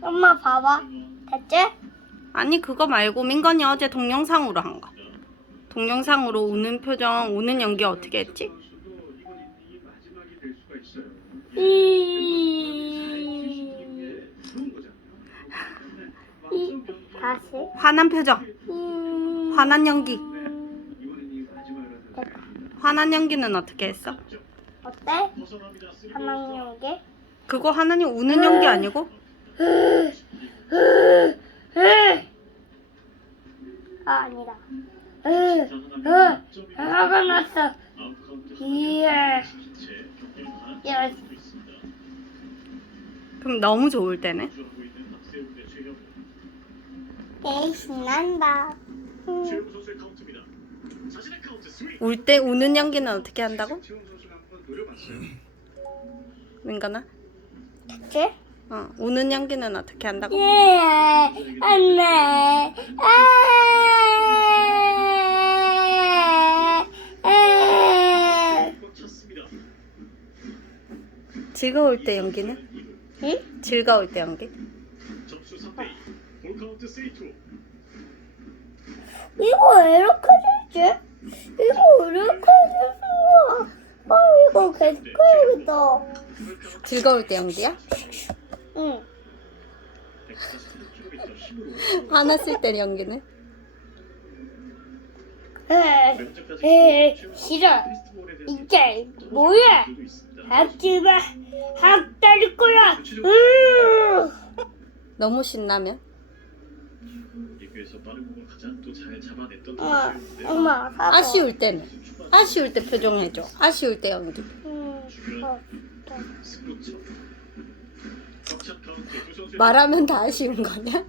엄마 봐봐. 됐지? 아니 그거 말고 민건이 어제 동영상으로 한 거. 동영상으로 우는 표정, 우는 연기 어떻게 했지? 이... 이... 다시. 화난 표정, 이... 화난 연기. 됐다. 화난 연기는 어떻게 했어? 어때? 하나님 여기? 그거 하나님 우는 연기 아니고? 아 아니다. 화가 났어. 예. 예. 그럼 너무 좋을 때는? 예, 신난다. 음. 울때 우는 연기는 어떻게 한다고? 민건아? 됐지? 어, 우는 연기는 어떻게 한다고? 예, 안돼. 아, 즐거울 때 연기는? 응? 즐거울 때 연기? 이거 왜 이렇게 되지? 이거 왜 이렇게 되지? 아, 이거 해야겠다. 즐거울 때 연기야? 응. 화났을 때 연기는? 에이, 에이, 싫어. 이게 뭐야? 하지마. 학 때릴 거야. 으. 너무 신나면? 잡아냈던 엄마. 아쉬울 때는? 아쉬울 때 표정 해줘. 아쉬울 때 연기. 음, 어, 승 말하면 다 아쉬운 거냐?